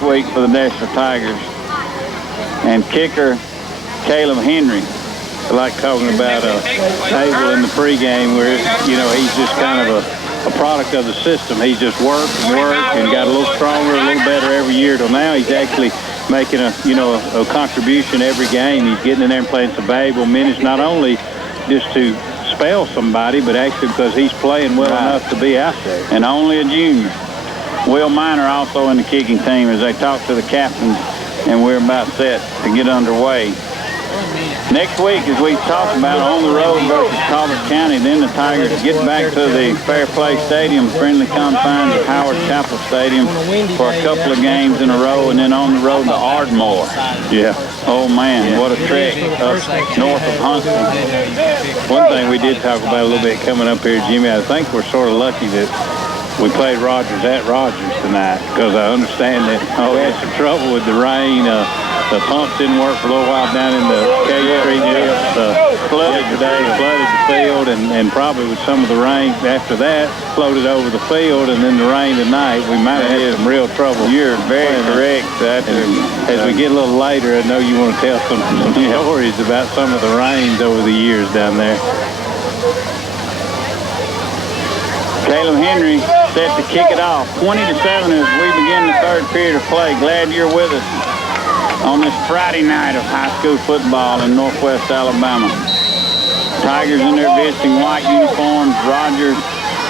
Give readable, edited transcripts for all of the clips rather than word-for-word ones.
this week for the Deshler Tigers. And kicker, Caleb Henry. I like talking about Abel in the pregame where, you know, he's just kind of a product of the system. He's just worked and got a little stronger, a little better every year till now. He's actually making a contribution every game. He's getting in there and playing some valuable minutes, not only just to spell somebody, but actually because he's playing well enough to be out there. And only a junior. Will Miner also in the kicking team as they talk to the captains, and we're about set to get underway. Next week, as we talked about, on the road versus Colbert County, then the Tigers get back to the Fair Play Stadium, friendly confines of Howard Chapel Stadium for a couple of games in a row, and then on the road to Ardmore. Yeah. Oh, man, what a trek up north of Huntsville. One thing we did talk about a little bit coming up here, Jimmy, I think we're sort of lucky that we played Rogers at Rogers tonight, because I understand that we had some trouble with the rain. The pumps didn't work for a little while down in the K Street. Flooded today, flooded the field, and probably with some of the rain after that, floated over the field, and then the rain tonight, we might have had some real trouble. You're very correct. As we get a little later, I know you want to tell some stories about some of the rains over the years down there. Caleb Henry set to kick it off. 20-7 as we begin the third period of play. Glad you're with us on this Friday night of high school football in Northwest Alabama. Tigers in their visiting white uniforms. Rogers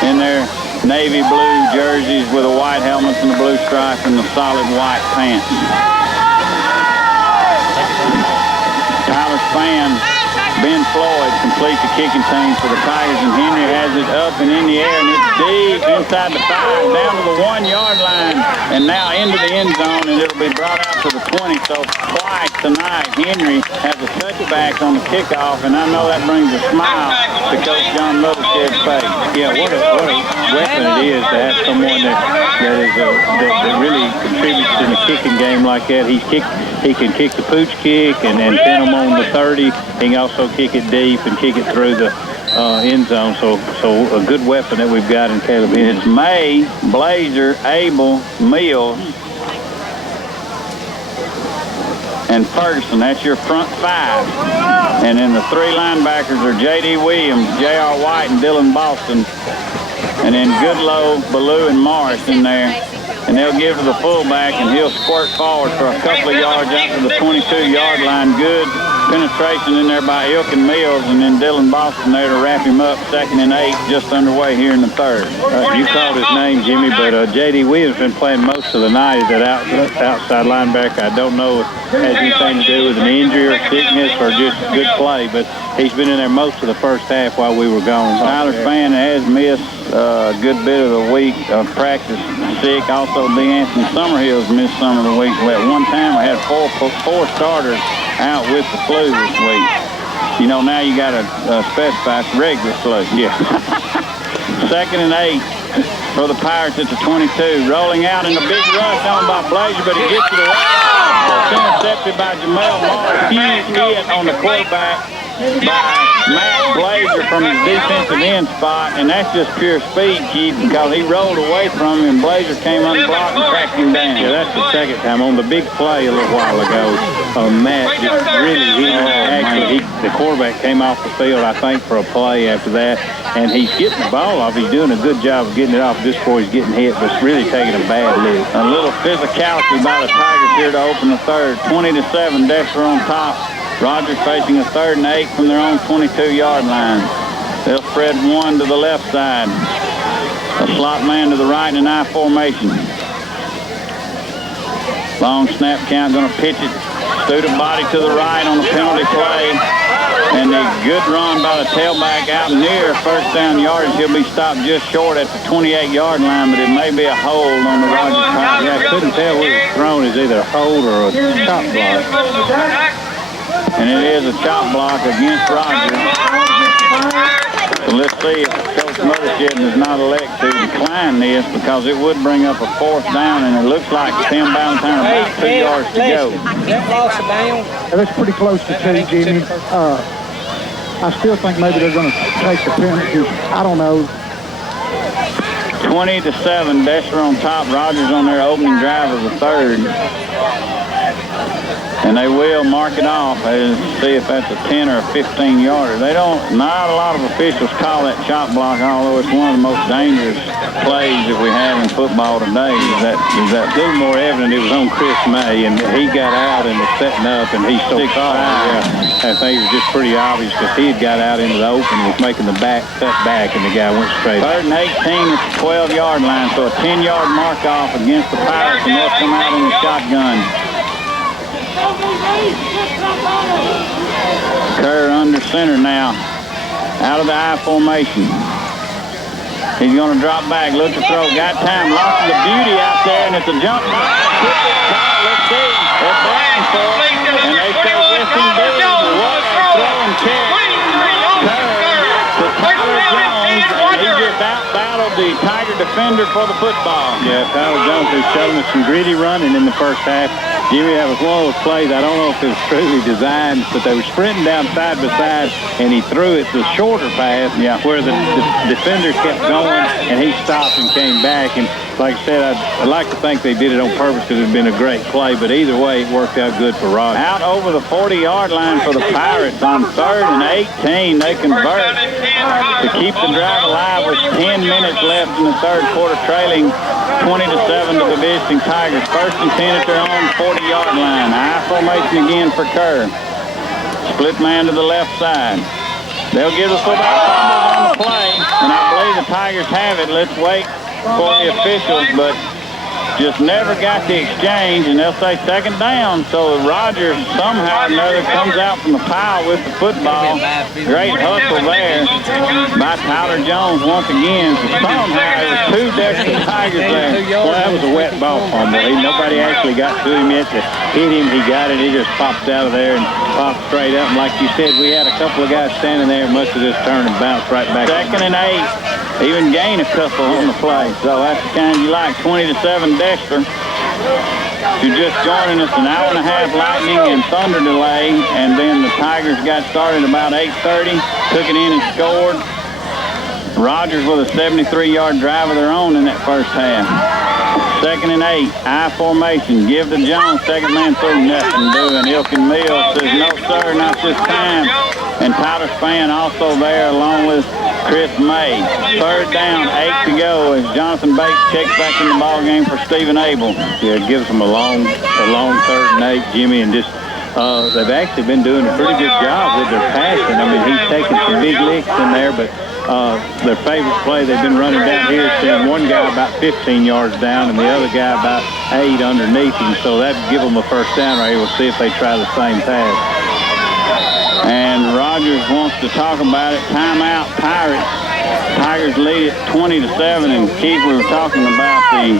in their navy blue jerseys with the white helmets and the blue stripe and the solid white pants. Tyler Spann, Ben Floyd complete the kicking team for the Tigers, and Henry has it up and in the air, and it's deep inside the 5, down to the 1-yard line, and now into the end zone, and it'll be brought out to the 20. So twice tonight, Henry has a touchback on the kickoff, and I know that brings a smile to Coach John Mothershed's face. Yeah, what a weapon it is to have someone that really contributes in the kicking game like that. He can kick the pooch kick and pin them on the 30. He can also kick it deep and kick it through the end zone. So a good weapon that we've got in Caleb. It's May, Blazer, Abel, Mills, and Ferguson. That's your front 5. And then the 3 linebackers are J.D. Williams, J.R. White, and Dylan Boston. And then Goodlow, Ballou, and Morris in there. And they'll give to the fullback, and he'll squirt forward for a couple of yards out to the 22-yard line. Good penetration in there by Ilkin Mills, and then Dylan Boston there to wrap him up. 2nd and 8, just underway here in the third. You called his name, Jimmy, but J.D. Williams has been playing most of the night at that outside linebacker. I don't know if it has anything to do with an injury or sickness or just good play, but he's been in there most of the first half while we were gone. Tyler Spann has missed a good bit of the week of practice, sick. Also, D. Anthony Summerhill's missed some of the week. At one time, I had four starters out with the flu this week. You know, now you got to specify it's regular flu. Yeah. 2nd and 8 for the Pirates at the 22. Rolling out in a big rush on by Blazer, but he gets it away. It's intercepted by Jamel Morris. Huge hit on the quarterback by Matt Blazer from his defensive end spot, and that's just pure speed, Keith, because he rolled away from him, and Blazer came unblocked and tracked him down. Yeah, that's the second time. On the big play a little while ago, Matt just really, the quarterback came off the field, I think, for a play after that, and he's getting the ball off. He's doing a good job of getting it off just before he's getting hit, but it's really taking a bad lick. A little physicality by the Tigers here to open the third. 20-7, Deshler on top. Rogers facing a 3rd and 8 from their own 22-yard line. They'll spread one to the left side. A slot man to the right in an I formation. Long snap count, going to pitch it. Student body to the right on the penalty play. And a good run by the tailback out near 1st down yardage. He'll be stopped just short at the 28-yard line, but it may be a hold on the Rogers side. Yeah, I couldn't tell whether it was thrown as either a hold or a chop block. And it is a chop block against Rogers. So let's see if Coach Mothershed does not elect to decline this, because it would bring up a 4th down, and it looks like Tim Ballantyne about 2 yards to go. That's pretty close to 2, Jimmy. I still think maybe they're going to take the penalty. I don't know. 20-7, Deshler on top. Rogers on their opening drive of the third. And they will mark it off and see if that's a 10 or a 15-yarder. Not a lot of officials call that chop block, although it's one of the most dangerous plays that we have in football today. Is that a little more evident it was on Chris May, and he got out and was setting up, and he's so tall. Yeah, I think it was just pretty obvious because he had got out into the open and was making the cut back, and the guy went straight. 3rd and 18 at the 12-yard line, so a 10-yard mark off against the Pirates, and they'll come out in the shotgun. Kerr under center now, out of the I formation. He's going to drop back, look to throw, got time, lost the beauty out there, and it's a jump ball. Let's see, they're blocking for it, and they say, yes, indeed, what a throw and catch. Kerr to Tyler Jones, and he just out-battled the Tiger defender for the football. Yeah, Tyler Jones has shown us some gritty running in the first half. Jimmy, that was one of those plays, I don't know if it was truly designed, but they were sprinting down side by side, and he threw it the shorter pass where the defender kept going, and he stopped and came back. And like I said, I'd like to think they did it on purpose because it had been a great play, but either way, it worked out good for Rogers. Out over the 40-yard line for the Pirates on 3rd and 18. They convert to keep the drive alive with 10 minutes left in the third quarter, trailing 20-7 to the visiting Tigers. 1st and 10 at their own 40-yard line. I formation again for Kerr. Split man to the left side. They'll give the football on the play, and I believe the Tigers have it. Let's wait for the officials, but just never got the exchange, and they'll say 2nd down. So Rogers somehow or another comes out from the pile with the football. Great hustle there by Tyler Jones once again. So somehow there was 2 Deshler Tigers there. Well, that was a wet ball fumble. Nobody actually got to him yet to hit him. He got it. He just popped out of there and popped straight up. And like you said, we had a couple of guys standing there. Must have just turned and bounced right back. 2nd and 8. Even gain a couple on the play. So that's the kind you like. 20-7 Deshler. If you're just joining us, an hour and a half lightning and thunder delay, and then the Tigers got started about 8:30, took it in and scored. Rogers with a 73-yard drive of their own in that first half. 2nd and 8, I formation, give to Jones, 2nd man through, nothing doing. Ilkin Mills says, no sir, not this time. And Tyler Spann also there along with Chris May. 3rd down, 8 to go as Jonathan Bates checks back in the ball game for Stephen Abel. Yeah, it gives them a long 3rd and 8, Jimmy, and just they've actually been doing a pretty good job with their passing. I mean, he's taking some big licks in there, but their favorite play they've been running down here, seeing one guy about 15 yards down and the other guy about 8 underneath him. So that'd give them a 1st down right here. We'll see if they try the same pass. And Rogers wants to talk about it. Timeout, Pirates. Tigers lead it 20-7. And Keith, we were talking about the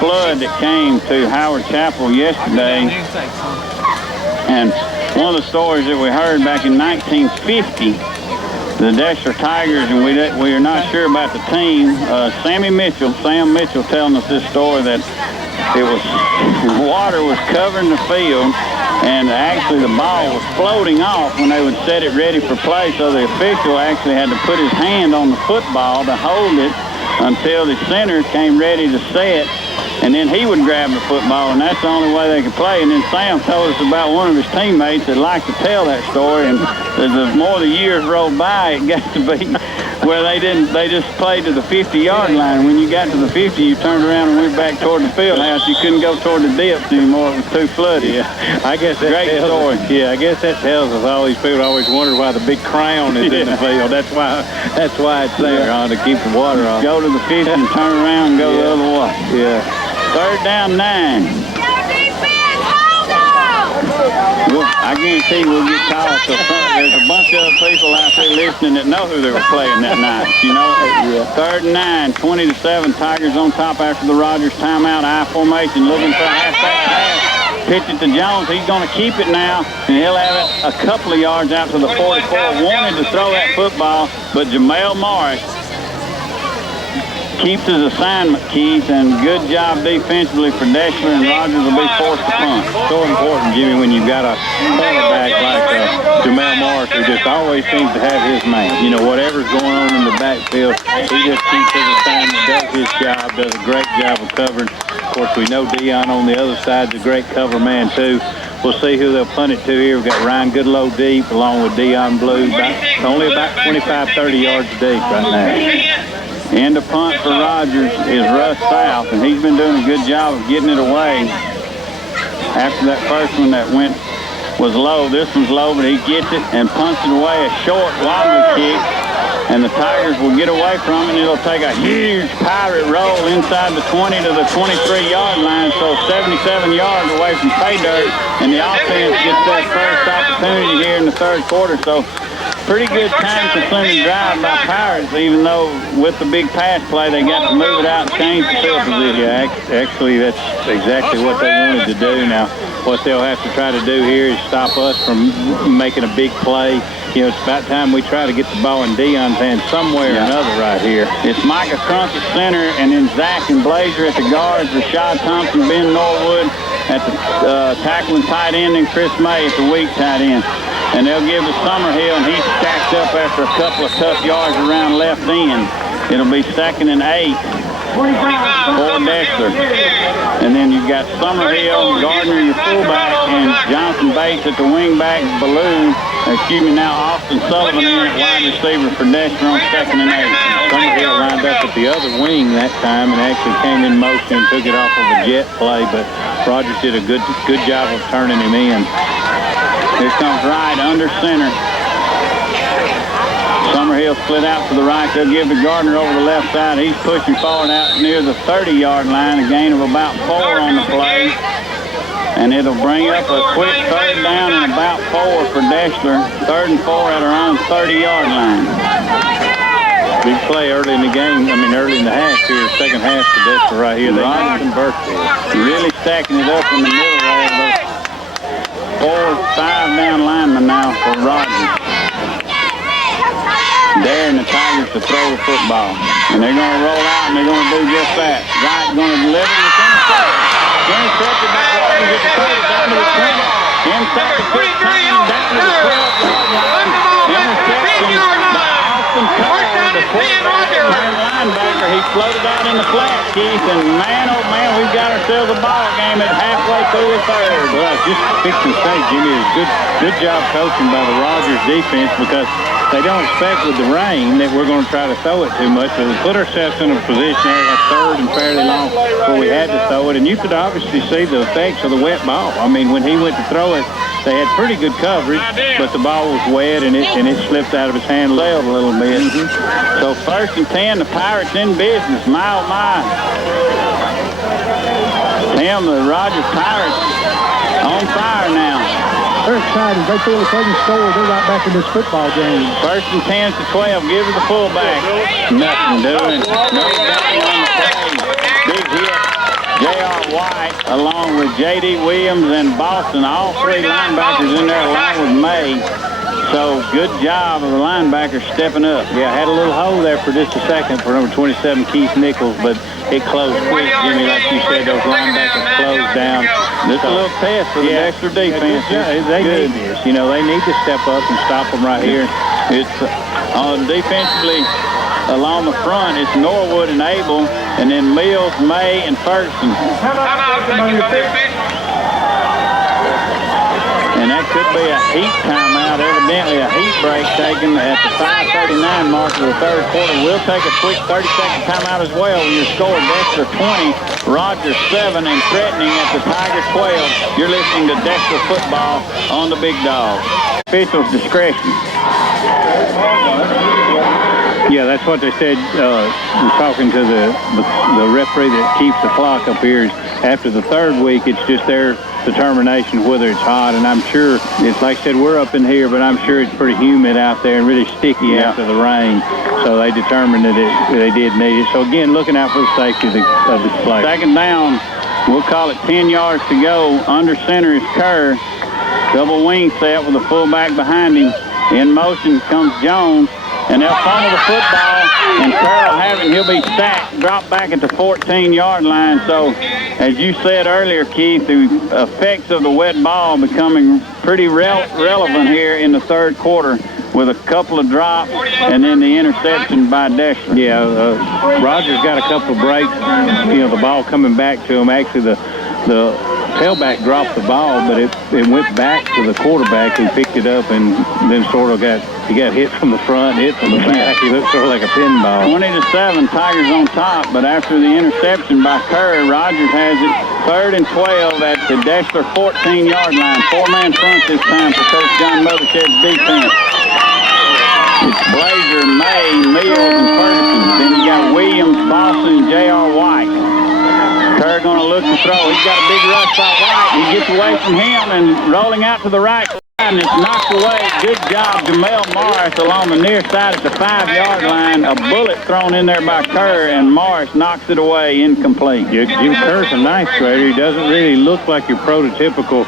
flood that came to Howard Chapel yesterday. And one of the stories that we heard back in 1950, the Deshler Tigers, and we are not sure about the team. Sam Mitchell telling us this story that water was covering the field, and actually the ball was floating off when they would set it ready for play, so the official actually had to put his hand on the football to hold it until the center came ready to set, and then he would grab the football, and that's the only way they could play. And then Sam told us about one of his teammates that liked to tell that story, and as the more the years rolled by, it got to be where they just played to the 50-yard line. When you got to the 50, you turned around and went back toward the field house. You couldn't go toward the dips anymore. It was too flooded. Yeah, I guess that great story. Yeah, I guess that tells us all these people always wonder why the big crown is in the field. That's why it's there, to keep the water off. Go to the 50 and turn around and go the other way. Yeah. 3rd down, 9. Well, I guarantee we'll get called. So there's a bunch of other people out there listening that know who they were playing that night. You know, 3rd and 9, 20-7. Tigers on top after the Rogers timeout. I formation, looking for a halfback pass. Pitch it to Jones. He's going to keep it now, and he'll have it a couple of yards out to the 44. Wanted to throw that football, but Jamel Morris keeps his assignment, Keith, and good job defensively for Deshler, and Rogers will be forced to punt. So important, Jimmy, when you've got a quarterback like Jamel Morris, who just always seems to have his man. You know, whatever's going on in the backfield, he just keeps his assignment, does his job, does a great job of covering. Of course, we know Dion on the other side is a great cover man, too. We'll see who they'll punt it to here. We've got Ryan Goodlow deep, along with Dion Blue, only about 25, 30 yards deep right now. And the punt for Rogers is Russ South, and he's been doing a good job of getting it away. After that first one that was low, this one's low, but he gets it and punts it away, a short, wobbly kick. And the Tigers will get away from it, and it'll take a huge pirate roll inside the 20 to the 23-yard line, so 77 yards away from pay dirt, and the offense gets their first opportunity here in the third quarter. So pretty good time-consuming drive by Pirates, even though with the big pass play, they got to move it out and change the field position. Yeah, actually, that's exactly what they wanted to do. Now, what they'll have to try to do here is stop us from making a big play. You know, it's about time we try to get the ball in Dion's hands somewhere or another right here. It's Micah Crunk at center, and then Zach and Blazer at the guards, Rashad Thompson, Ben Norwood at the tackling tight end, and Chris May at the weak tight end. And they'll give to Summerhill, and he's stacked up after a couple of tough yards around left end. It'll be 2nd and 8 for Deshler. And then you've got Summerhill, Gardner, your fullback, and Johnson Bates at the wingback, now Austin Sullivan in at wide receiver for Deshler on 2nd and 8. Summerhill lined up at the other wing that time and actually came in motion and took it off of a jet play, but Rogers did a good job of turning him in. Here comes Wright under center. Summerhill split out to the right. They'll give to Gardner over the left side. He's pushing forward out near the 30-yard line, a gain of about 4 on the play. And it'll bring up a quick 3rd down and about 4 for Deshler. 3rd and 4 at our own 30-yard line. Big play early in the game. Early in the half here, second half for Deshler right here. They convert this. Really stacking it up in the middle there. 4, 5 down linemen now for Rogers. Daring the Tigers to throw the football. And they're going to roll out, and they're going to do just that. Wright going to deliver this interception. Intercepted by Rogers at the 30, down to the 20. Inside the 15, down to the 12-yard line. Interception by Austin Cole, the linebacker. He floated out in the flat, Keith, and man, oh man, we've got ourselves a ball game at halfway through the 3rd. Well, I was just fixing to say, Jimmy, it's good job coaching by the Rogers defense, because they don't expect with the rain that we're going to try to throw it too much, but we put ourselves in a position there at 3rd and fairly long where we had to throw it, and you could obviously see the effects of the wet ball. When he went to throw it, they had pretty good coverage, but the ball was wet, and it slipped out of his hand a little bit. So 1st and 10, the Pirates in business. My, oh my. Tim, the Rogers Pirates on fire now. They're excited. They feel if they can score, they're right back in this football game. 1st and 10 to 12. Give it the fullback. Nothing doing. No down on the play. Big hit. J.R. White along with J.D. Williams and Boston. All 3 linebackers in there along with May. So good job of the linebackers stepping up. Yeah, had a little hole there for just a second for number 27, Keith Nichols, but it closed quick, Jimmy, like you said. Those linebackers closed down. This is a little test for the Deshler defense. They need this. They need to step up and stop them right here. It's defensively along the front. It's Norwood and Abel, and then Mills, May, and Ferguson. And that could be a heat timeout, evidently a heat break taken at the 5:39 mark of the 3rd quarter. We'll take a quick 30-second timeout as well. Your score, Deshler 20, Rogers 7, and threatening at the Tiger 12. You're listening to Deshler football on the Big Dog. Officials' discretion. Yeah, that's what they said. Talking to the referee that keeps the clock up here. After the 3rd week, it's just their determination whether it's hot, and I'm sure it's like I said, we're up in here, but I'm sure it's pretty humid out there and really sticky after the rain. So they determined that they did need it. So again, looking out for the safety of the play. 2nd down, we'll call it 10 yards to go. Under center is Kerr. Double wing set with the fullback behind him. In motion comes Jones. and they'll fumble the football, and Kerr will have it, and he'll be sacked, drop back at the 14-yard line. So, as you said earlier, Keith, the effects of the wet ball becoming pretty relevant here in the third quarter with a couple of drops and then the interception by Deshler. Yeah, Rogers got a couple of breaks, the ball coming back to him. Actually, the tailback dropped the ball, but it went back to the quarterback who picked it up and then sort of got hit from the front, hit from the back. He looked sort of like a pinball. 20-7, Tigers on top, but after the interception by Kerr, Rogers has it 3rd and 12 at the Deshler 14-yard line. 4-man front this time for Coach John Mothershed's defense. It's Blazer, May, Mills, and Ferguson. Then you got Williams, Boston, and J.R. White. Kerr going to look to throw. He's got a big rush by White. He gets away from him and rolling out to the right side, and it's knocked away. Good job, Jamel Morris along the near side at the 5-yard line. A bullet thrown in there by Kerr, and Morris knocks it away, incomplete. Jim Kerr's a ninth grader. He doesn't really look like your prototypical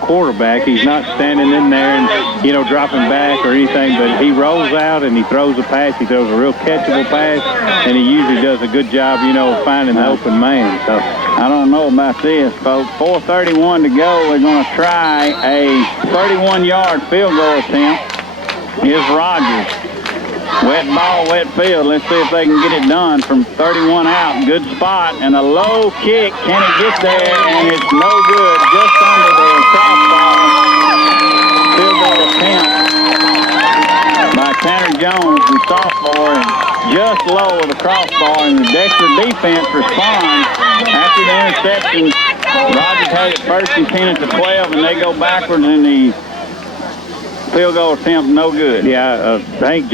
quarterback. He's not standing in there and, dropping back or anything, but he rolls out and he throws a pass. He throws a real catchable pass, and he usually does a good job, finding the open man. So I don't know about this, folks. 4:31 to go. We're going to try a 31-yard field goal attempt. Here's Rogers. Wet ball, wet field. Let's see if they can get it done from 31 out. Good spot and a low kick. Can it get there? And it's no good. Just under the crossbar. Field goal attempt by Tanner Jones, the sophomore, and just low of the crossbar. And the Dexter defense responds after the interception. Rogers had it 1st and 10 at the 12, and they go backwards in the field goal attempt, no good. Yeah, Hank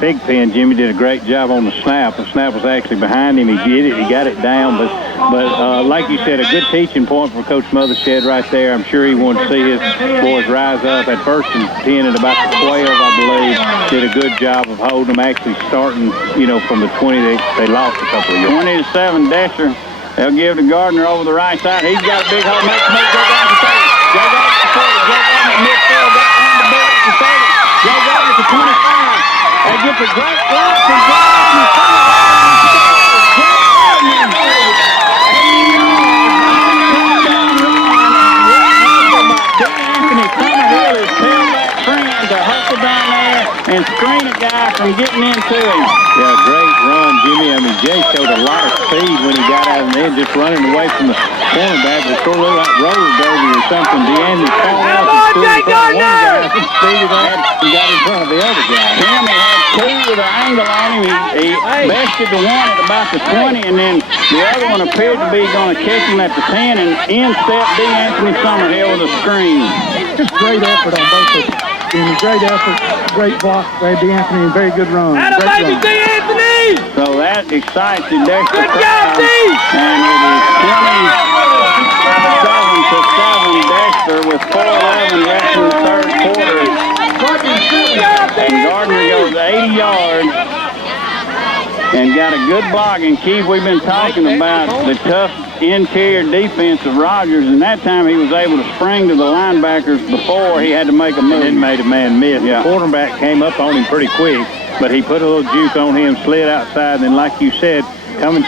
Pigpen, Jimmy, did a great job on the snap. The snap was actually behind him. He did it. He got it down. But like you said, a good teaching point for Coach Mothershed right there. I'm sure he wanted to see his boys rise up at 1st and 10 at about the 12, I believe. Did a good job of holding them, actually starting, from the 20. They lost a couple of yards. 20-7, Deshler. They'll give to Gardner over the right side. He's got a big hole. Makes a move. Go down to 30. Go down to 40. Go down to midfield. Got on the ball to 30. Go down to 25. They get the great block from Gardner. Anthony Summerhill is telling that friend to hustle down there and screen a guy from getting into him. Yeah, great run, Jimmy. Jay showed a lot of speed when he got out of the end, just running away from the cornerback. It sort of looked like roller derby or something. DeAndy called out and stood in front of one guy and speeded up and got in front of the other guy. Timmy had 2 with an angle on him. He bested the one at about the 20, and then the other one appeared to be going to catch him at the 10, and in stepped Anthony Summerhill with a screen. Just great effort on both of them. Great effort, great block by D'Anthony, and very good run. Great run. So that excites the Dexter crowd, and it is 27-7 Dexter with 4:11 left in the third quarter. And Gardner goes 80 yards and got a good block. And Keith, we've been talking about the tough interior defense of Rogers, and that time he was able to spring to the linebackers before he had to make a move. And made a man miss. Yeah. The quarterback came up on him pretty quick, but he put a little juke on him, slid outside, and then like you said,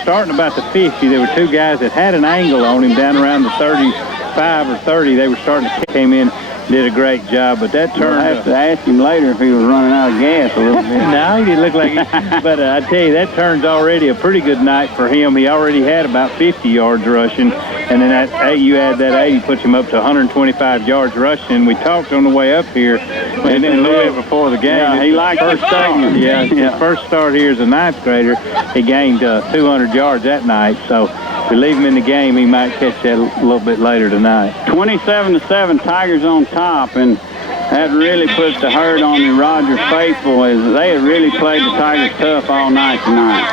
starting about the 50, there were 2 guys that had an angle on him down around the 35 or 30. They were starting to came in, did a great job, but that turned. I'll have to ask him later if he was running out of gas a little bit. No, he didn't look like he, but I tell you, that turns already a pretty good night for him. He already had about 50 yards rushing, and then you add that 80, puts him up to 125 yards rushing. We talked on the way up here, and then a little bit before the game. Yeah, he liked first start. Yeah, his first start here as a 9th grader, he gained 200 yards that night, so if we leave him in the game, he might catch that a little bit later tonight. 27-7, Tigers on top, and that really puts the hurt on the Rogers faithful, as they have really played the Tigers tough all night tonight.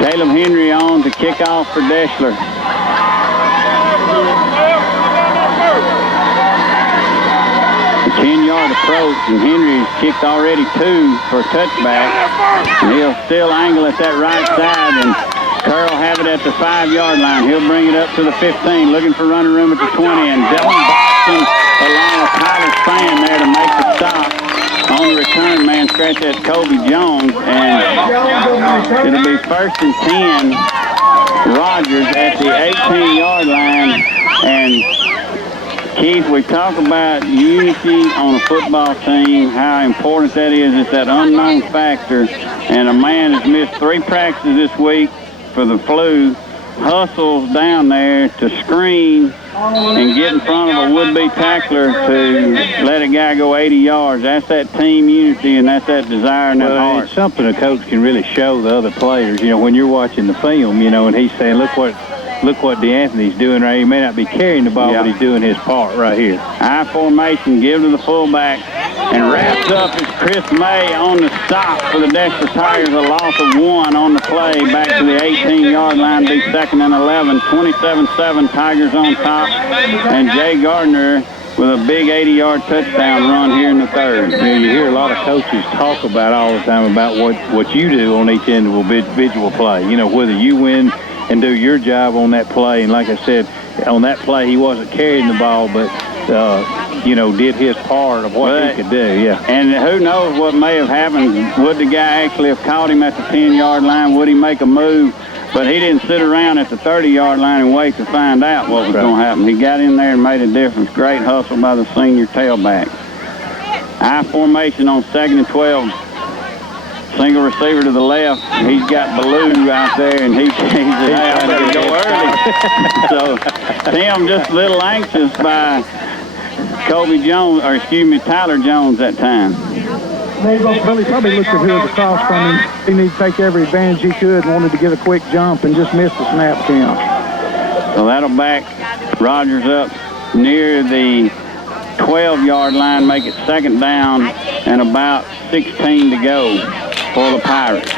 Caleb Henry on to kick off for Deshler. A 10-yard approach, and Henry's kicked already 2 for a touchback. And he'll still angle at that right side, and Kerr will have it at the 5-yard line. He'll bring it up to the 15, looking for running room at the 20, and Dylan Boston along with Tyler Span there to make the stop. On the return, man, scratch that Kobe Jones, and it'll be 1st and 10. Rogers at the 18-yard line. And Keith, we talk about unity on a football team, how important that is. It's that unknown factor. And a man has missed 3 practices this week for the flu, hustles down there to screen and get in front of a would-be tackler to let a guy go 80 yards. That's that team unity, and that's that desire and that heart. It's something a coach can really show the other players. You know, when you're watching the film, you know, and he's saying, look what DeAnthony's doing right here. He may not be carrying the ball, but he's doing his part right here. I formation, give to the fullback, and wraps up is Chris May on the stop for the Deshler Tigers. A loss of 1 on the play, back to the 18-yard line, be 2nd and 11. 27-7, Tigers on top, and Jay Gardner with a big 80-yard touchdown run here in the 3rd. You know, you hear a lot of coaches talk about all the time about what you do on each individual play. You know, whether you win and do your job on that play. And like I said, on that play, he wasn't carrying the ball, but, you know, did his part of what he could do, And who knows what may have happened. Would the guy actually have caught him at the 10-yard line? Would he make a move? But he didn't sit around at the 30-yard line and wait to find out what was going to happen. He got in there and made a difference. Great hustle by the senior tailback. I formation on 2nd and 12. Single receiver to the left. He's got Ballou out there, and he's I better go early. So Tim just a little anxious by Tyler Jones that time. Billy probably looked at who was across from him. He needed to take every advantage he could, wanted to get a quick jump, and just missed the snap count. So that'll back Rogers up near the 12-yard line, make it 2nd down, and about 16 to go for the Pirates.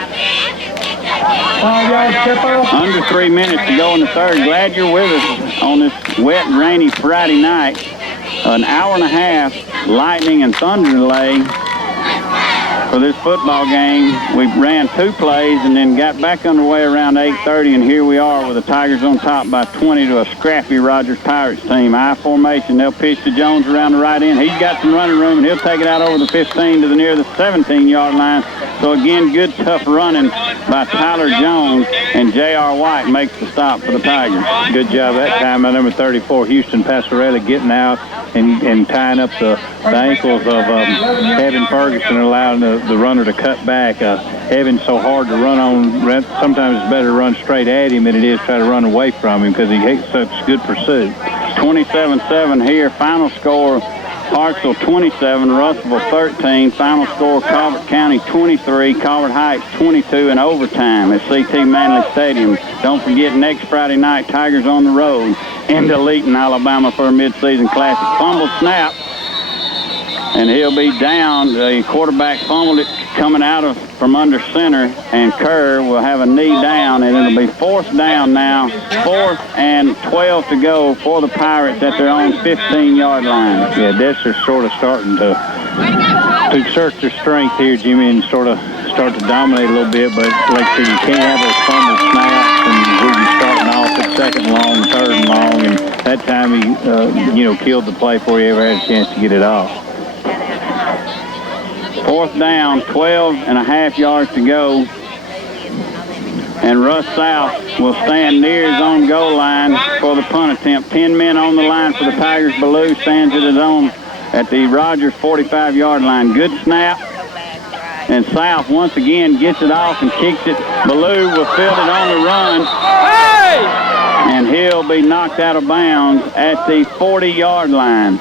Under 3 minutes to go in the 3rd. Glad you're with us on this wet, rainy Friday night. An hour and a half lightning and thunder delay for this football game. We ran 2 plays and then got back underway around 8:30, and here we are with the Tigers on top by 20 to a scrappy Rogers Pirates team. I formation. They'll pitch to Jones around the right end. He's got some running room, and he'll take it out over the 15 to the near the 17-yard line. So again, good tough running by Tyler Jones, and J.R. White makes the stop for the Tigers. Good job that time by number 34, Houston Passarelli, getting out and tying up the ankles of Evan Ferguson, allowing the runner to cut back. Evan's so hard to run on. Sometimes it's better to run straight at him than it is try to run away from him because he hates such good pursuit. 27-7 here. Final score, Parksville 27, Russellville 13. Final score, Calvert County 23, Calvert Heights 22 in overtime at CT Manley Stadium. Don't forget, next Friday night, Tigers on the road into Leeton, Alabama for a midseason classic. Fumble snap, and he'll be down. The quarterback fumbled it coming out from under center, and Kerr will have a knee down, and it'll be 4th down now. 4th and 12 to go for the Pirates at their own 15-yard line. Yeah, Deshler's sort of starting to exert their strength here, Jimmy, and sort of start to dominate a little bit. But like I said, you can't have those fumble snaps and where you're starting off at 2nd and long, 3rd and long, and that time he, killed the play before he ever had a chance to get it off. 4th down, 12.5 yards to go. And Russ South will stand near his own goal line for the punt attempt. 10 men on the line for the Tigers. Ballou stands at his own at the Rogers 45-yard line. Good snap. And South once again gets it off and kicks it. Ballou will field it on the run. And he'll be knocked out of bounds at the 40-yard line.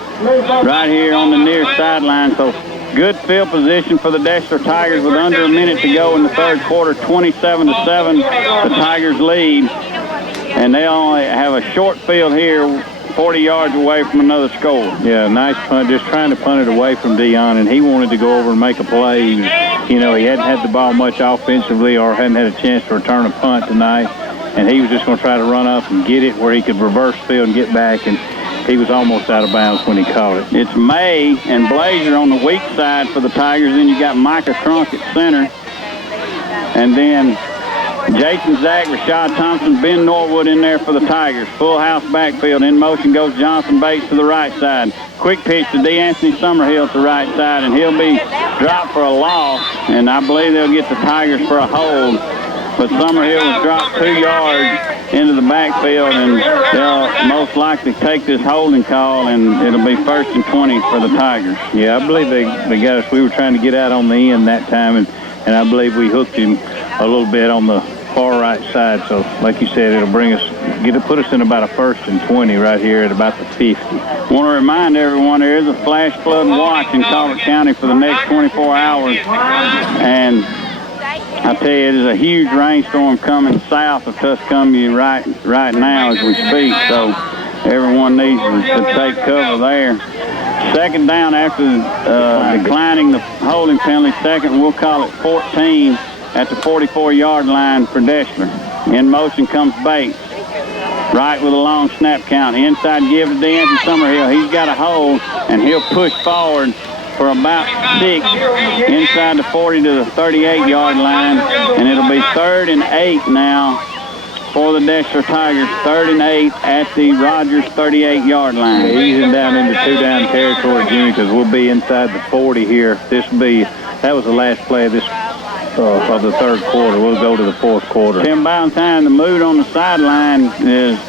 Right here on the near sideline. So good field position for the Deshler Tigers with under a minute to go in the 3rd quarter. 27-7, the Tigers lead. And they only have a short field here, 40 yards away from another score. Yeah, nice punt, just trying to punt it away from Dion, and he wanted to go over and make a play. He hadn't had the ball much offensively or hadn't had a chance to return a punt tonight, and he was just going to try to run up and get it where he could reverse field and get back, and he was almost out of bounds when he caught it. It's May and Blazer on the weak side for the Tigers. Then you got Micah Crunk at center. And then Jason Zach, Rashad Thompson, Ben Norwood in there for the Tigers. Full house backfield. In motion goes Jonathan Bates to the right side. Quick pitch to DeAnthony Summerhill to the right side, and he'll be dropped for a loss, and I believe they'll get the Tigers for a hold. But Summerhill was dropped 2 yards into the backfield, and they'll most likely take this holding call, and it'll be 1st and 20 for the Tigers. Yeah, I believe they got us. We were trying to get out on the end that time, and I believe we hooked him a little bit on the far right side. So, like you said, it'll put us in about a 1st and 20 right here at about the 50. Want to remind everyone there is a flash flood watch in Colbert County for the next 24 hours, and I tell you, it is a huge rainstorm coming south of Tuscumbia right now as we speak, so everyone needs to take cover there. 2nd down after declining the holding penalty. 2nd, we'll call it 14 at the 44-yard line for Deshler. In motion comes Bates. Right with a long snap count. Inside give to DeAnthony Summerhill. He's got a hold, and he'll push forward for about 6 inside the 40 to the 38-yard line, and it'll be 3rd and 8 now for the Deshler Tigers. 3rd and 8 at the Rogers 38-yard line. Yeah, easing down into 2-down territory, Jimmy, because we'll be inside the 40 here. That was the last play of this of the 3rd quarter. We'll go to the 4th quarter. Tim Ballantyne, the mood on the sideline is,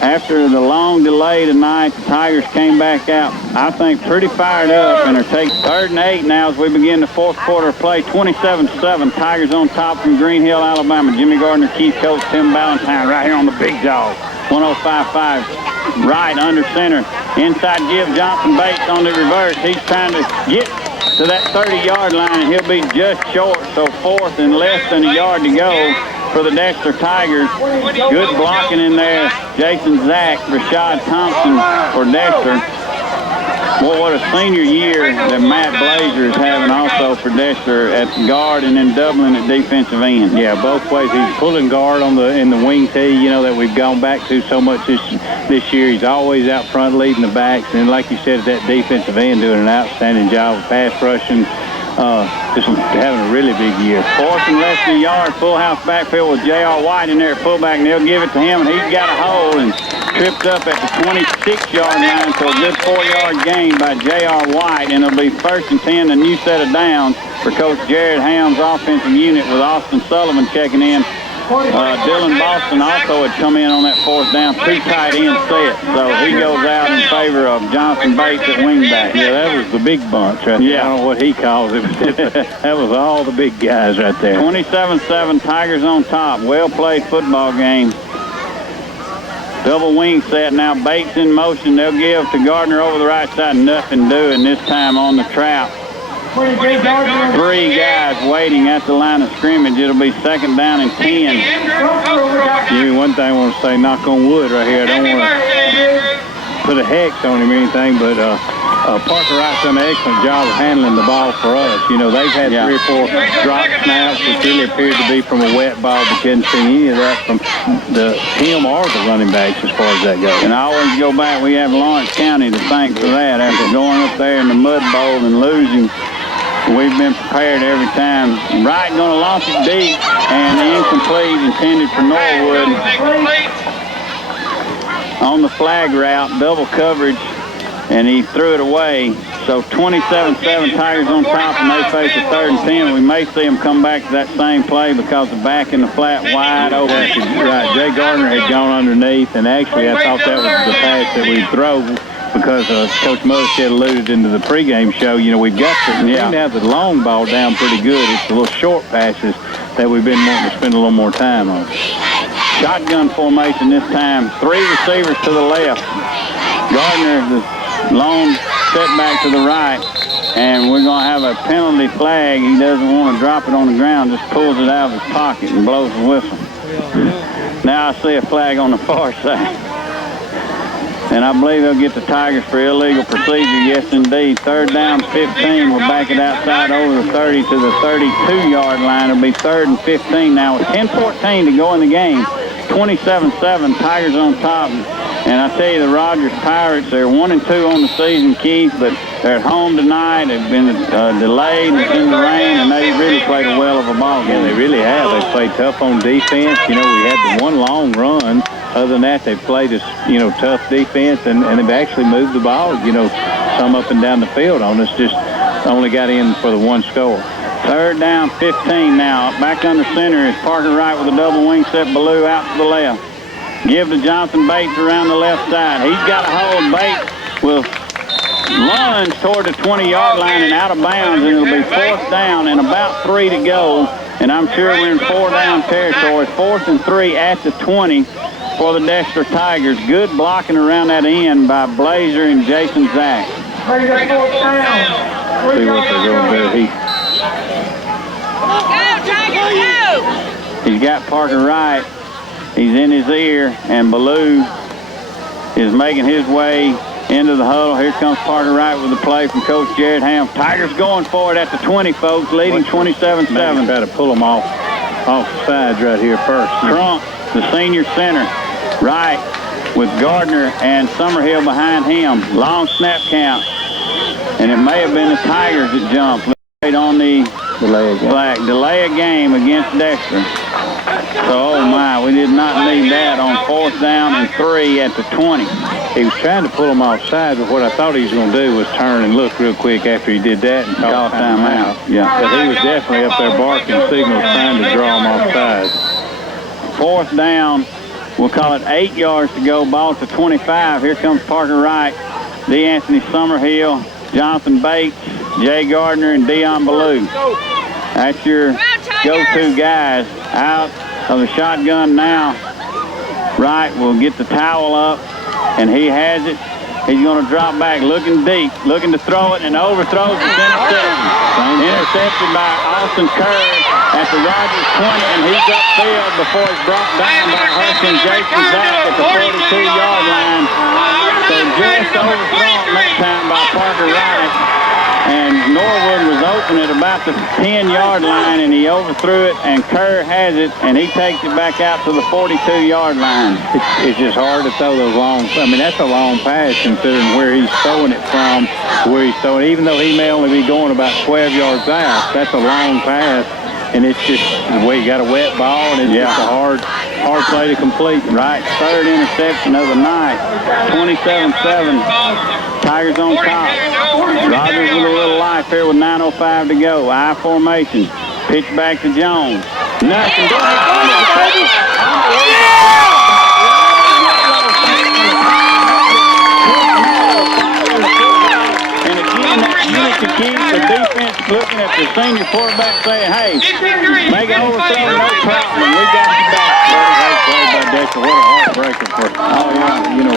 after the long delay tonight, the Tigers came back out, I think, pretty fired up, and are taking 3rd and 8 now as we begin the 4th quarter of play. 27-7, Tigers on top from Green Hill, Alabama. Jimmy Gardner, Keith Coates, Tim Ballantyne right here on the big dog. 105.5, right under center. Inside give, Jonathan Bates on the reverse. He's trying to get to that 30-yard line, and he'll be just short, so 4th and less than a yard to go for the Deshler Tigers. Good blocking in there. Jason Zach, Rashad Thompson for Deshler. Well, what a senior year that Matt Blazer is having also for Deshler at guard and then doubling at defensive end. Yeah, both ways. He's pulling guard in the wing tee, that we've gone back to so much this year. He's always out front leading the backs. And like you said, at that defensive end doing an outstanding job of pass rushing. Just having a really big year. 4th and less than a yard. Full house backfield with J.R. White in there at fullback, and they'll give it to him, and he's got a hold and tripped up at the 26-yard line, so a good 4-yard gain by J.R. White, and it'll be 1st and 10, a new set of downs for Coach Jared Ham's offensive unit with Austin Sullivan checking in. Dylan Boston also had come in on that 4th down, 2 tight end set, so he goes out in favor of Jonathan Bates at wingback. Yeah, that was the big bunch right there. Yeah. I don't know what he calls it. That was all the big guys right there. 27-7, Tigers on top. Well-played football game. Double wing set now. Bates in motion. They'll give to Gardner over the right side. Nothing doing this time on the trap. 3 guys waiting at the line of scrimmage. It'll be 2nd down and 10. Jimmy, one thing I want to say, knock on wood right here. I don't want to put a hex on him or anything, but Parker Wright's done an excellent job of handling the ball for us. They've had 3 or 4 drop snaps, which really appeared to be from a wet ball, but you hadn't seen any of that from him or the running backs as far as that goes. And I always go back, we have Lawrence County to thank for that. After going up there in the mud bowl and losing, we've been prepared every time. Wright going to launch it deep, and incomplete, intended for Norwood. On the flag route, double coverage, and he threw it away. So 27-7, Tigers on top, and they face a 3rd and 10. We may see them come back to that same play because the back in the flat wide open. Right, Jay Gardner had gone underneath, and actually I thought that was the pass that we'd throw, because Coach Motherstead alluded into the pregame show. We've got to have the long ball down pretty good. It's the little short passes that we've been wanting to spend a little more time on. Shotgun formation this time. 3 receivers to the left. Gardner, the long setback to the right, and we're going to have a penalty flag. He doesn't want to drop it on the ground, just pulls it out of his pocket and blows the whistle. Now I see a flag on the far side. And I believe they'll get the Tigers for illegal procedure. Yes, indeed. 3rd down, 15. We'll back it outside over the 30 to the 32-yard line. It'll be 3rd and 15 now with 10-14 to go in the game. 27-7, Tigers on top. And I tell you, the Rogers Pirates, they're 1-2 on the season, Keith, but They're at home tonight. They've been delayed and it's in the rain, and they really played a well of a ball game. Yeah, they really have. They played tough on defense. You know, we had the one long run. Other than that, they've played us, you know, tough defense, and they've actually moved the ball, you know, some up and down the field on us. Just only got in for the one score. Third down, 15 now. Back under center is Parker Wright with a double wing set. Ballou out to the left. Give to Jonathan Bates around the left side. He's got a hold. Bates will lunge toward the 20-yard line and out of bounds, and it'll be fourth down and about 3 to go. And I'm sure we're in 4-down territory. 4th and 3 at the 20 for the Deshler Tigers. Good blocking around that end by Blazer and Jason Zach. See what they're going to do. He's got Parker Wright. He's in his ear, and Ballou is making his way into the huddle. Here comes Parker Wright with the play from Coach Jared Ham. Tigers going for it at the 20, folks, leading 27-7. Try to pull them off the sides right here first. Trump, the senior center, Wright with Gardner and Summerhill behind him. Long snap count, and it may have been the Tigers that jumped. Right on the delay a game against Dexter. So, oh my, we did not need that on 4th down and 3 at the 20. He was trying to pull them offside, but what I thought he was going to do was turn and look real quick after he did that and call timeout. Yeah. But he was definitely up there barking signals trying to draw them offside. 4th down, we'll call it 8 yards to go, ball to 25. Here comes Parker Wright, DeAnthony Summerhill, Jonathan Bates, Jay Gardner, and Dion Ballou. That's your go-to guys out of the shotgun now. Wright will get the towel up, and he has it. He's going to drop back, looking deep, looking to throw it, and overthrows it. Intercepted by Austin Kerr at the Rogers 20, and he's upfield before he's brought down by Hudson Jason Zach at the 42-yard line. So just overthrown that time by Parker Wright. And Norwood was open at about the 10-yard line, and he overthrew it, and Kerr has it, and he takes it back out to the 42-yard line. It's just hard to throw those long. I mean, that's a long pass considering where he's throwing it from, where he's throwing. Even though he may only be going about 12 yards out, that's a long pass, and it's just the way you got a wet ball, and it's just a hard play to complete. Right, third interception of the night, 27-7. Tigers on top. Rogers with a little life here with 9:05 to go. I formation. Pitch back to Jones. Nothing. And again, that unit to keep the defense looking at the senior quarterback saying, hey, make an overthrow, no problem. We got you back. Dexter, what a heartbreaker for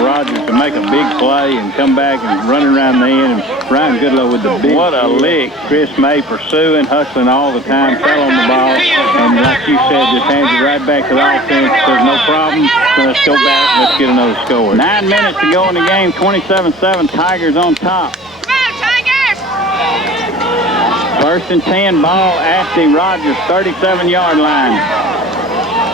Rogers to make a big play and come back and run around the end. And Ryan Goodlow with the big. What a lick. Chris May pursuing, hustling all the time, fell on the ball. And like you said, just hands it right back to the offense. There's no problem. So let's go back. Let's get another score. 9 minutes to go in the game. 27-7. Tigers on top. First and 10, ball at the Rogers 37-yard line.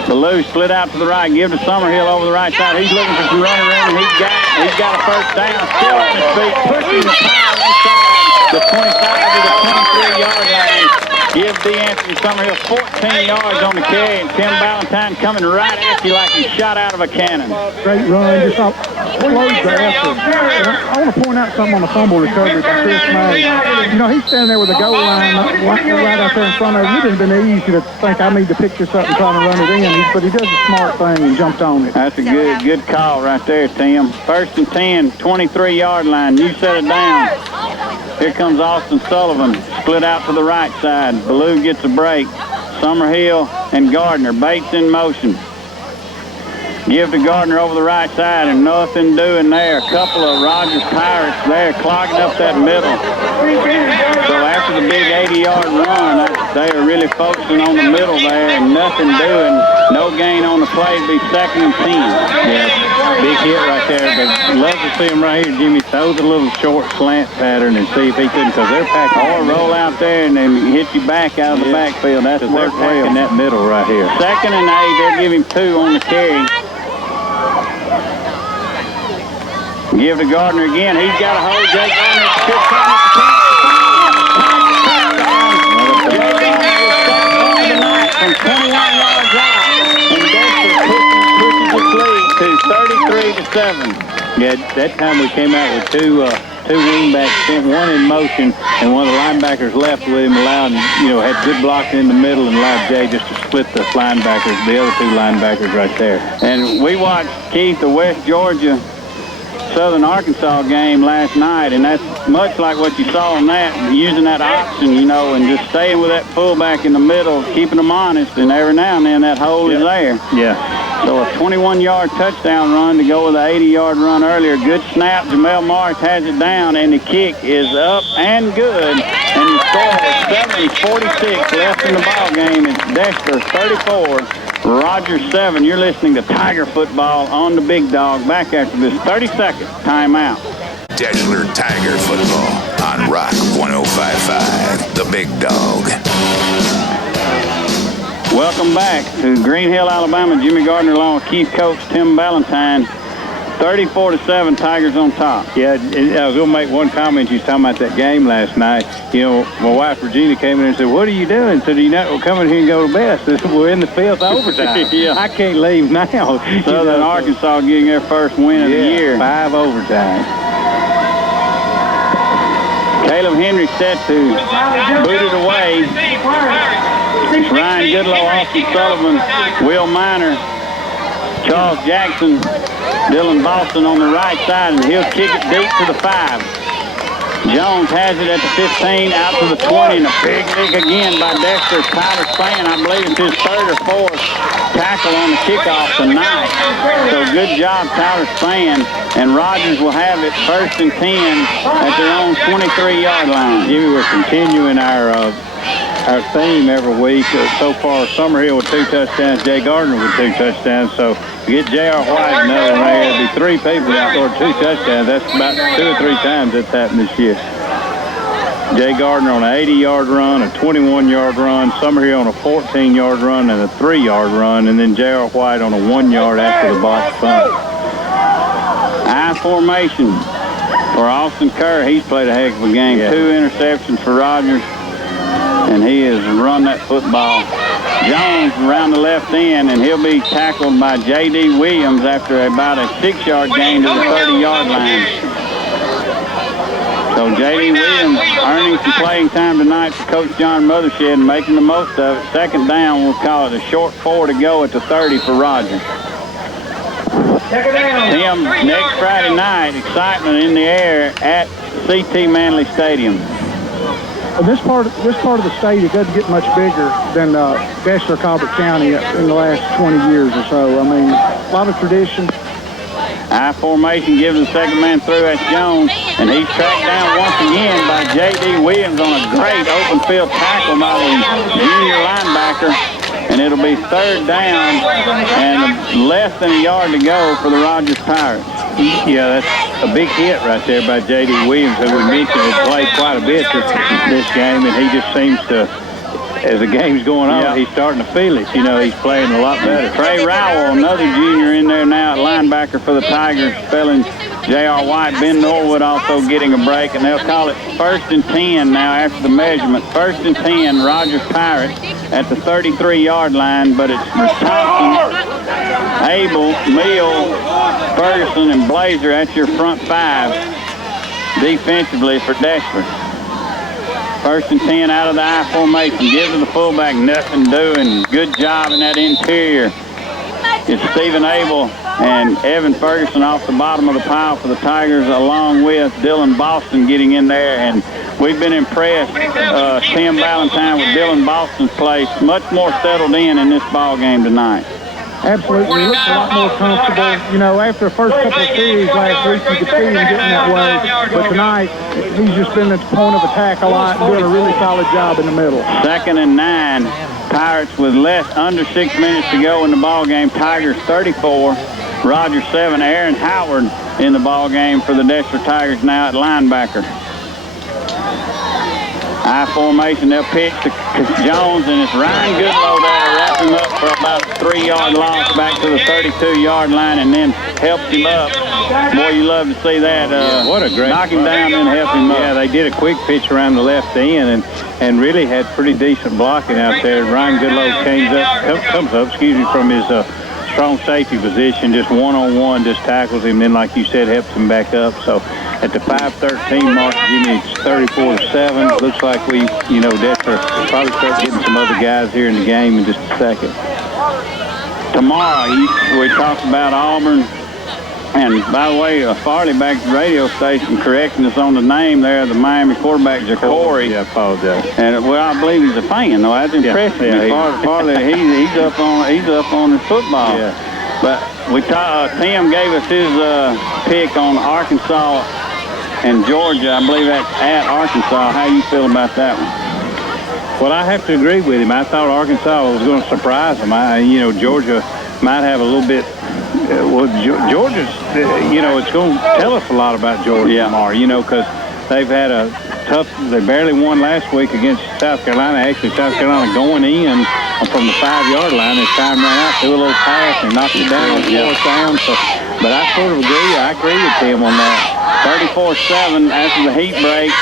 Ballou split out to the right, give to Summerhill over the right side. He's looking for some running room, and he's got a first down, still on his feet, pushing the pile inside the 25 to the 23-yard line. Give DeAnthony Summerhill 14 yards on the carry, and Tim Ballantyne coming right at you like he shot out of a cannon. Great run, just close the effort. I want to point out something on the fumble recovery by Chris May. You know, he's standing there with the goal line right out there in front of him. It would have been easy to think I need to pick this up and try to run it in, but he does a smart thing and jumped on it. That's a good call right there, Tim. First and 10, 23-yard line. You set it down. Here comes Austin Sullivan, split out to the right side. Ballou gets a break. Summerhill and Gardner. Bates in motion. Give to Gardner over the right side, and nothing doing there. A couple of Rogers Pirates there clogging up that middle. So after the big 80-yard run, they are really focusing on the middle there, and nothing doing. No gain on the play. It'd be 2nd and 10. Yeah, big hit right there. But love to see him right here, Jimmy. Throw the little short slant pattern and see if he couldn't, because they're packing. Or roll out there and then hit you back out of the backfield. That's they're packing that middle right here. 2nd and 8. They'll give him 2 on the carry. Give to Gardner again. He's got a hold. Jay Gardner just trying to from 21 yards out. And Deshler pushes its lead to 33-7. Yeah, that time we came out with two wingbacks, one in motion, and one of the linebackers left with him, had good blocking in the middle and allowed Jay just to split the linebackers, the other two linebackers right there. And we watched, Keith, the West Georgia Southern Arkansas game last night, and that's much like what you saw on that, using that option, and just staying with that fullback in the middle, keeping them honest, and every now and then that hole is there. Yeah. So a 21-yard touchdown run to go with an 80-yard run earlier. Good snap. Jamel Morris has it down, and the kick is up and good. And the score is 7:46 left in the ball game. It's Deshler 34, Rogers 7. You're listening to Tiger Football on the Big Dog. Back after this 30-second timeout. Deshler Tiger Football on Rock 105.5, the Big Dog. Welcome back to Green Hill, Alabama. Jimmy Gardner along with Keith Coates, Tim Ballantyne. 34-7, Tigers on top. Yeah, I was going to make one comment. You was talking about that game last night. My wife Regina came in and said, "What are you doing?" I said, "We're coming here and go to bed." I said, "We're in the fifth overtime." Yeah. I can't leave now. Southern Arkansas getting their first win of the year. 5 overtime. Caleb Henry set to boot it away. Ryan Goodlow, Austin Sullivan, Will Miner, Charles Jackson, Dylan Boston on the right side, and he'll kick it deep to the 5. Jones has it at the 15, out to the 20, and a big lick again by Dexter. Tyler Spann, I believe it's his third or fourth tackle on the kickoff tonight. So good job, Tyler Spann. And Rogers will have it 1st and 10 at their own 23-yard line. Jimmy, we're continuing our theme every week. So far, Summerhill with 2 touchdowns, Jay Gardner with 2 touchdowns. So get J.R. White another one there. It'll be 3 people that scored 2 touchdowns. That's about 2 or 3 times that's happened this year. Jay Gardner on an 80-yard run, a 21-yard run, Summerhill on a 14-yard run and a 3-yard run, and then J.R. White on a 1-yard after the box punt. I formation for Austin Kerr. He's played a heck of a game. Yeah. 2 interceptions for Rogers, and he has run that football. Jones around the left end, and he'll be tackled by J.D. Williams after about a 6-yard gain to the 30-yard line. So J.D. Williams earning some playing time tonight for Coach John Mothershed and making the most of it. 2nd down, we'll call it a short 4 to go at the 30 for Rogers. Tim, next Friday night, excitement in the air at C.T. Manley Stadium. This part of the state, it doesn't get much bigger than Deshler Colbert County in the last 20 years or so. I mean, a lot of tradition. I formation gives the second man through. That's Jones, and he's tracked down once again by J.D. Williams on a great open field tackle by the junior linebacker. And it'll be 3rd down and less than a yard to go for the Rogers Pirates. Yeah, that's a big hit right there by J.D. Williams, who we mentioned has played quite a bit this game, and he just seems to, as the game's going on, he's starting to feel it. He's playing a lot better. Trey Rowell, another junior in there now at linebacker for the Tigers, spelling J.R. White. Ben Norwood also getting a break, and they'll call it 1st and 10 now after the measurement. 1st and 10, Rogers Pirates at the 33-yard line, but it's Thompson, Abel, Meal, Ferguson, and Blazer. That's your front 5 defensively for Deshler. 1st and 10 out of the I formation. Gives to the fullback, nothing doing. Good job in that interior. It's Stephen Abel and Evan Ferguson off the bottom of the pile for the Tigers, along with Dylan Boston getting in there. And we've been impressed, Tim Ballantyne, with Dylan Boston's play. Much more settled in this ball game tonight. Absolutely. He looks a lot more comfortable. After the first couple of series last week, you could see him getting that way. But tonight, he's just been at the point of attack a lot and doing a really solid job in the middle. 2nd and 9. Pirates with under 6 minutes to go in the ball game. Tigers 34, Rogers 7. Aaron Howard in the ball game for the Deshler Tigers now at linebacker. I formation, they'll pitch to Jones, and it's Ryan Goodlow there wrapping up for about a 3-yard loss back to the 32-yard line and then helped him up. Boy, you love to see that. What a great knock him down and help him up. Yeah, they did a quick pitch around the left end and really had pretty decent blocking out there. Ryan Goodlow comes up from his strong safety position, just one-on-one, just tackles him, then like you said, helps him back up. So at the 5:13 mark, Jimmy, it's 34-7. Looks like Deshler probably start getting some other guys here in the game in just a second. Tomorrow, we talked about Auburn. And by the way, Farley back at the radio station correcting us on the name there, the Miami quarterback, Jacory. Yeah, I apologize. And well, I believe he's a fan, though. That's impressive. Yeah. Farley, he's up on his football. Yeah. But Tim gave us his pick on Arkansas and Georgia. I believe that's at Arkansas. How you feel about that one? Well, I have to agree with him. I thought Arkansas was going to surprise him. Georgia might have a little bit. Georgia's, it's going to tell us a lot about Georgia tomorrow, because they've had a tough, they barely won last week against South Carolina. Actually, South Carolina going in from the 5-yard line as time ran out, threw a little pass and knocked it down on 4th down. So, but I sort of agree. I agree with Tim on that. 34-7 after the heat break.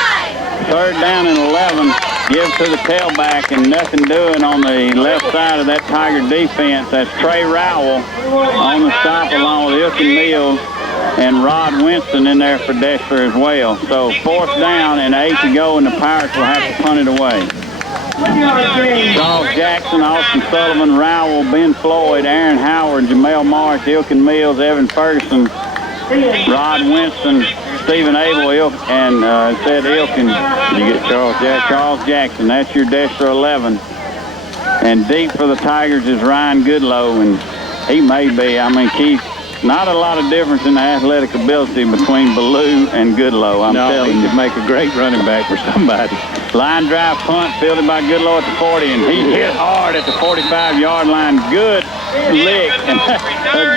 3rd down and 11. Give to the tailback and nothing doing on the left side of that Tiger defense. That's Trey Rowell on the stop along with Ilkin Mills and Rod Winston in there for Deshler as well. So 4th down and 8 to go, and the Pirates will have to punt it away. Charles Jackson, Austin Sullivan, Rowell, Ben Floyd, Aaron Howard, Jamel Marsh, Ilkin Mills, Evan Ferguson, Rod Winston, Stephen Abel, and said Ilkin. You get Charles Jackson. Charles Jackson, that's your Deshler 11. And deep for the Tigers is Ryan Goodlow, and he may be, Keith, not a lot of difference in the athletic ability between Ballou and Goodlow. I'm telling you. He could make a great running back for somebody. Line drive punt fielded by Goodlow at the 40, and he hit hard at the 45-yard line. Good lick. And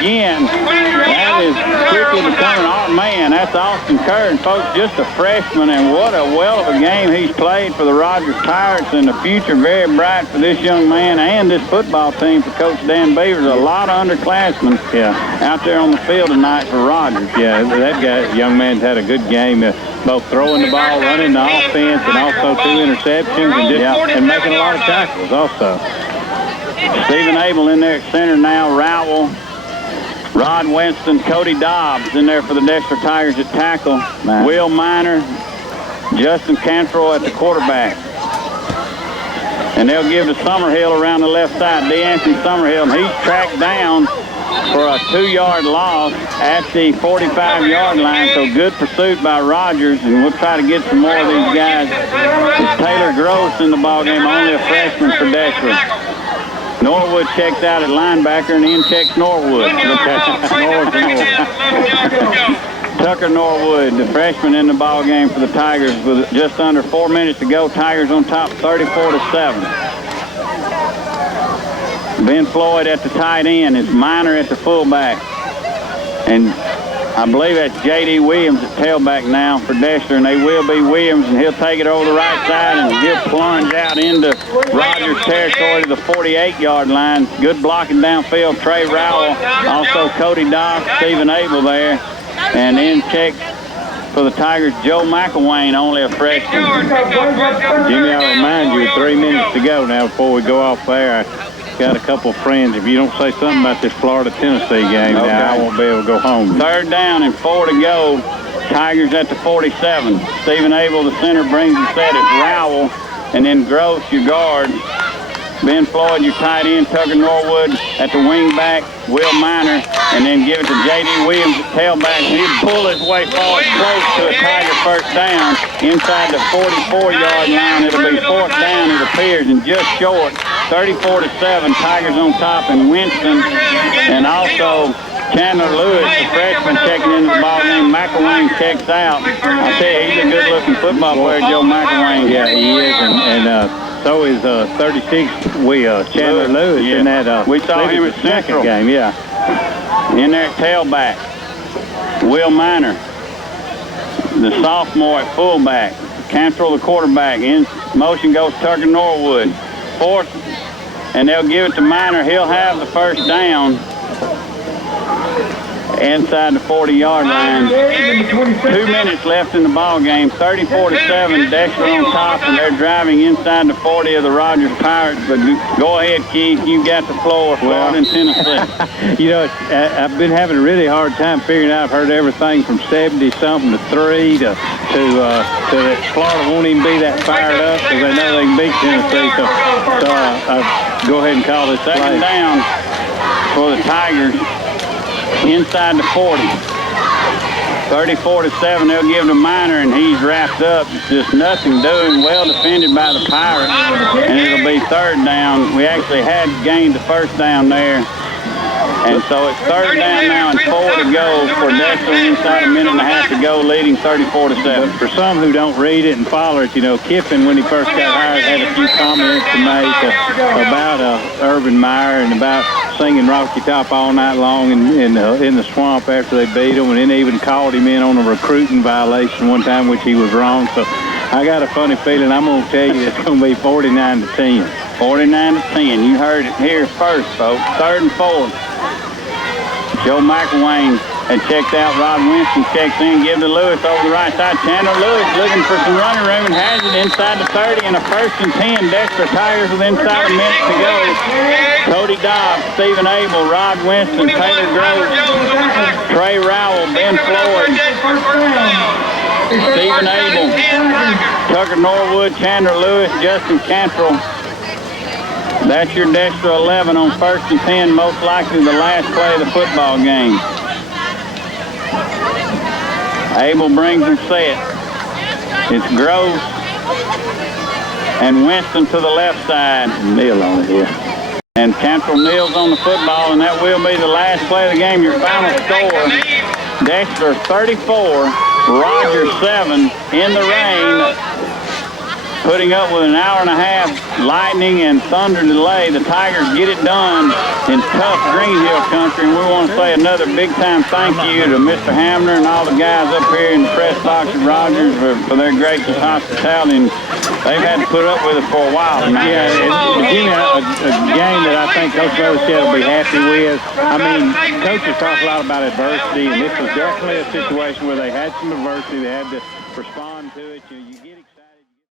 again, that is quickly becoming our man. That's Austin Kerr. And folks, just a freshman, and what a well of a game he's played for the Rogers Pirates, and the future very bright for this young man and this football team for Coach Dan Beavers. A lot of underclassmen out there on the field tonight for Rogers. Yeah, that young man's had a good game, both throwing the ball, running the offense, and also 2 interceptions, and making a lot of tackles also. Stephen Abel in there at center now. Rowell, Rod Winston, Cody Dobbs in there for the Deshler Tigers at tackle. Nice. Will Miner, Justin Cantrell at the quarterback. And they'll give to Summerhill around the left side. DeAnthony Summerhill, and he's tracked down for a 2-yard loss at the 45-yard line. So good pursuit by Rogers, and we'll try to get some more of these guys. It's Taylor Gross in the ballgame, only a freshman for Deshler. Norwood checks out at linebacker, and in checks Norwood. Tucker Norwood, the freshman in the ballgame for the Tigers, with just under 4 minutes to go. Tigers on top, 34-7. Ben Floyd at the tight end. It's Miner at the fullback. And I believe that's J.D. Williams at tailback now for Deshler, and they will be Williams, and he'll take it over the right side, and he'll plunge out into Rogers territory to the 48-yard line. Good blocking downfield, Trey Rowell, also Cody Dobbs, Stephen Abel there, and in check for the Tigers, Joe McElwain, only a freshman. Jimmy, I'll remind you, 3 minutes to go now before we go off there. Got a couple of friends. If you don't say something about this Florida-Tennessee game, okay, now I won't be able to go home. 3rd down and 4 to go. Tigers at the 47. Stephen Abel, the center, brings the set. It's Rowell, and then Gross, your guard. Ben Floyd, your tight end. Tucker Norwood at the wing back. Will Miner, and then give it to J.D. Williams at tailback. He'll pull his way forward close to a Tiger 1st down inside the 44-yard line. It'll be 4th down, it appears, and just short. 34-7, Tigers on top, and Winston, and also Chandler Lewis, the freshman, checking into the ball game. McElwain checks out. I tell you, he's a good-looking football player, Joe McElwain. Yeah, he is, and so is 36. Chandler Lewis in that. We saw him at Central game. Yeah. In there at tailback, Will Miner, the sophomore at fullback. Cantrell, the quarterback. In motion goes Tucker Norwood. 4th and they'll give it to Miner. He'll have the first down inside the 40-yard line. 2 minutes left in the ball game. 34-7. Deshler on top, and they're driving inside the 40 of the Rogers Pirates. But go ahead, Keith. You got the floor. Florida and Tennessee. You know, I've been having a really hard time figuring out. I've heard everything from 70-something to 3 to that Florida won't even be that fired up because they know they can beat Tennessee. So go ahead and call this second down for the Tigers. Inside the 40. 34-7, they'll give to Miner, and he's wrapped up. Just nothing doing. Well defended by the Pirates, and it'll be third down. We actually had gained the first down there. And so it's third down now and 4 to go for Deshler inside a minute and a half to go, leading 34-7. For some who don't read it and follow it, you know, Kiffin, when he first got hired, had a few comments to make about Urban Meyer and about singing Rocky Top all night long in the swamp after they beat him, and then even called him in on a recruiting violation one time, which he was wrong. So I got a funny feeling I'm going to tell you it's going to be 49-10. 49-10. You heard it here first, folks. Third and 4. Joe McElwain had checked out. Rod Winston checks in, give to Lewis over the right side. Chandler Lewis looking for some running room and has it inside the 30 and a 1st and 10. Dexter Tigers with inside a minute to go. Cody Dobbs, Stephen Abel, Rod Winston, Taylor Groves, Trey Rowell, Ben Floyd, Stephen Abel, Tucker Norwood, Chandler Lewis, Justin Cantrell. That's your Dexter 11 on 1st and 10, most likely the last play of the football game. Abel brings them set. It's Groves and Winston to the left side. Neal on it here. And Cantrell kneels on the football, and that will be the last play of the game. Your final score, Dexter 34, Rogers 7 in the rain. Putting up with an hour and a half lightning and thunder delay, the Tigers get it done in tough Green Hill country. And we want to say another big-time thank you to Mr. Hamner and all the guys up here in the press box at Rogers for their gracious hospitality. And they've had to put up with it for a while. Yeah, it's Jimmy, a game that I think Coach Rosette will be happy with. I mean, coaches talk a lot about adversity, and this was definitely a situation where they had some adversity. They had to respond to it. You